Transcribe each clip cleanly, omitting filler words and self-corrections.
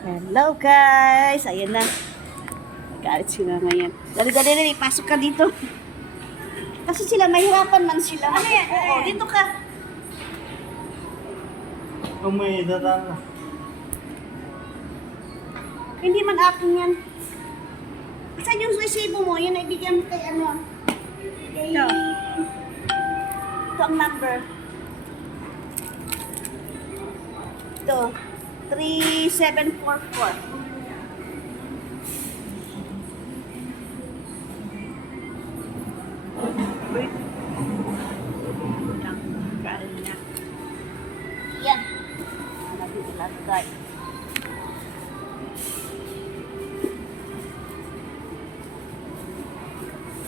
Hello guys! Ayan na. Galit sila ngayon. Dali, pasok ka dito. Kasi sila, mahirapan man sila. Ano yan? Oo, dito ka. May dadaan na. Hindi man akin yan. Saan yung resibo mo? Yan ay bigyan mo kay ano? Kay... Ito ang number. Ito. 3744. Tanggal na. Yan. Natin ilagay.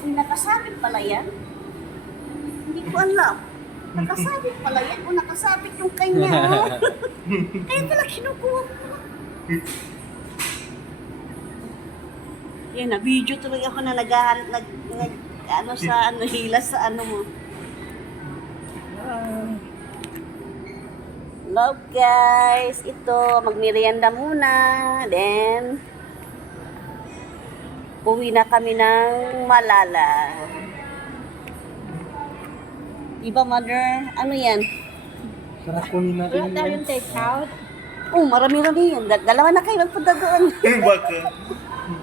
Nakasabit pala yan? Hindi ko alam. Nakasabit pala yan. O nakasabit yung kanya. Oh. Kaya pala kinukuha ko. Yan na, video tuloy ako na ano sa ano, hilas sa ano mo. Love guys, ito, magmerienda muna. Then, uwi na kami ng Malala. Diba mother? Ano yan? Sarap kunin natin Wala tayong take out. Oh, marami-rami yun. Dalawa na kayo magpunta doon. Bakit?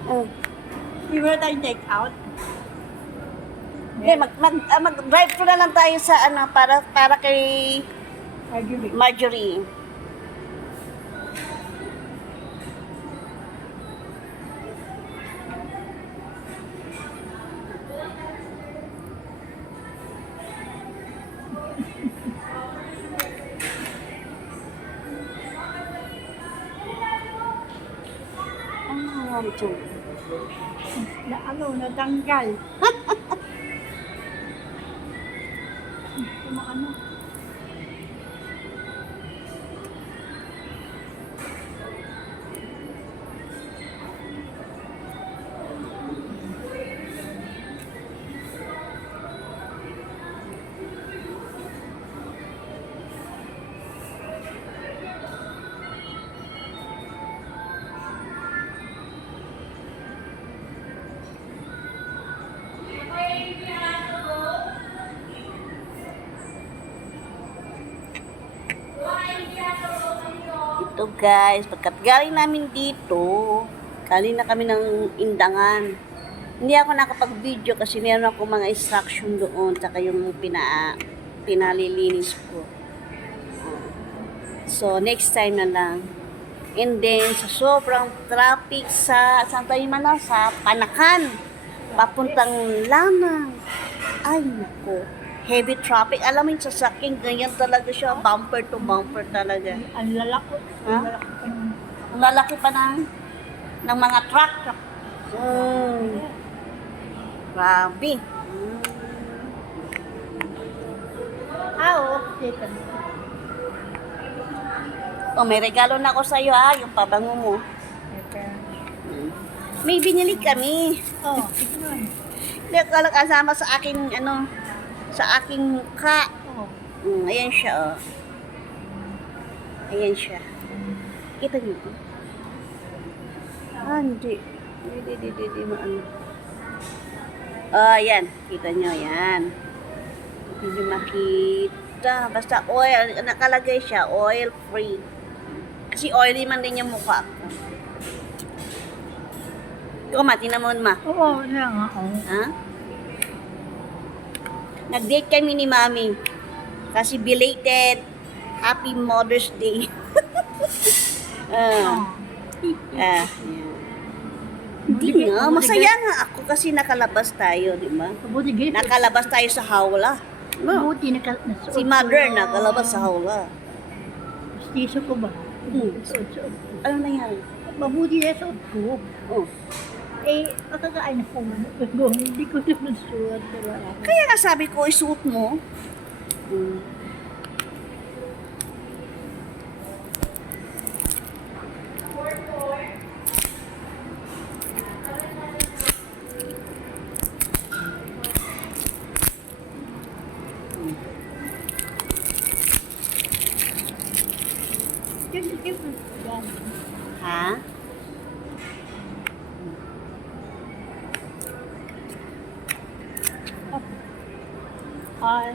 Oh. Di ba tayong take out? Okay, mag-drive thru na lang tayo sa ano para kay Argument. Marjorie. Marjorie. Na ano, natanggal. Ano? Ito guys, pagkat galing namin dito, galing na kami ng Indangan. Hindi ako nakapag-video kasi meron ako mga instruction doon, saka yung pinalilinis ko. So, next time na lang. And then, sa sobrang traffic saan tayo man na? Sa Panakan. Papuntang Lanang. Ay, nako. Heavy traffic. Alam mo yung sasakyan, ganyan talaga siya. Bumper to bumper talaga. Ang lalaki. Ha? Ang lalaki pa yun. Ang lalaki pa ng mga truck. Grabe. Okay. Oh, may regalo na ako sa'yo ha, yung pabango mo. May binili kami. Oh, tignan. Hindi ko kasama sa aking, sa aking mukha. Oh. Ayan siya, oh. Ayan siya. Kita niyo po? Hindi. Hindi maano. Oh, ayan. Kita niyo, ayan. Hindi makita. Basta oil, nakalagay siya, oil free. Kasi oily man din yung mukha ko. Ikaw, ma, tinamon, ma. Oo, na nga. Oh. Ha? Nag-date kami ni Mami. Kasi belated Happy Mother's Day. Oh. Yan. Hindi nga, masaya nga ako kasi nakalabas tayo, di ba? Mabuti gift. Nakalabas tayo sa hawla. No? Mabuti nasuot Si Mother nakalabas sa hawla. Stiso ko ba? Suot-suot. Ano nangyari? Mabuti na suot ko. Oh. Eh, makakain ako. Hindi ko naman suot. Diba? Kaya nga sabi ko, isuot mo. Yan. Ha? Ay,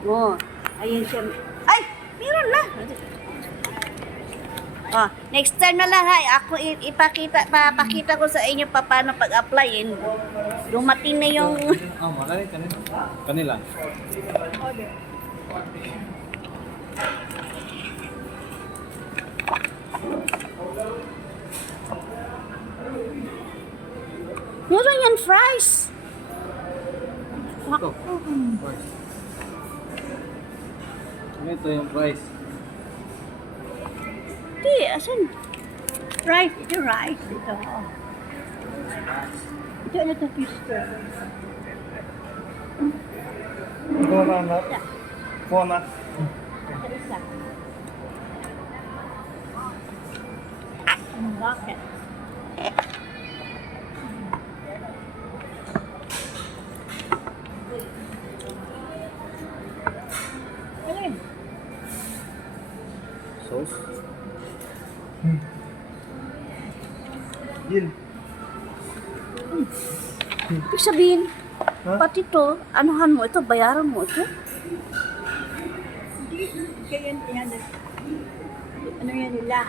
Oh, ayun siya. Ay! Meron na! Oh, next time na lang ha, ako papakita ko sa inyo pa paano pag-applyin. Dumating na yung Kanila. order. meron yan fries. Ito. Ito yung price. Di, asan? Rice, ito rice. Ito. Ito na ito twister. Coconut. Yeah. Coconut. Ito isa. Ang bucket. Ano yun? Sauce. Yun. Ibig sabihin, Ha? pati to, anuhan mo ito, bayaran mo ito. Hindi kaya yan. Ano yan nila?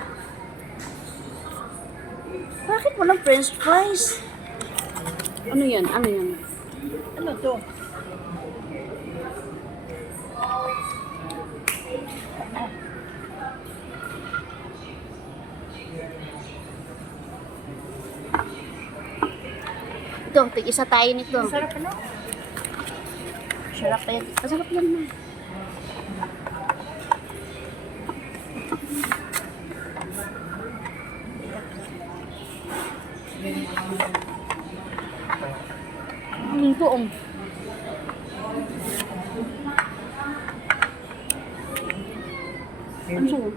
Bakit walang french fries? Ano yan? Ano yan? Ano to? Ito, tig-isa tayo nito. Sarap ano? Sarap pa yan. Masarap yan na. Ito, Ano sa'yo?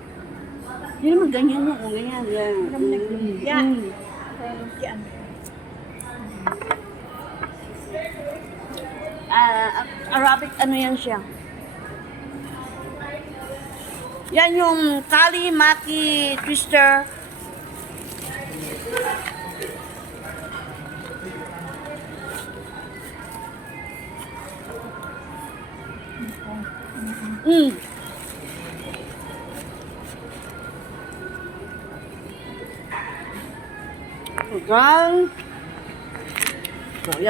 Hindi naman ganyan yan. O, ganyan. Yan. Alam na yan. Mm. Yan. Arabic, ano yan siya? Yan yung kali maki twister. Mm. Gan.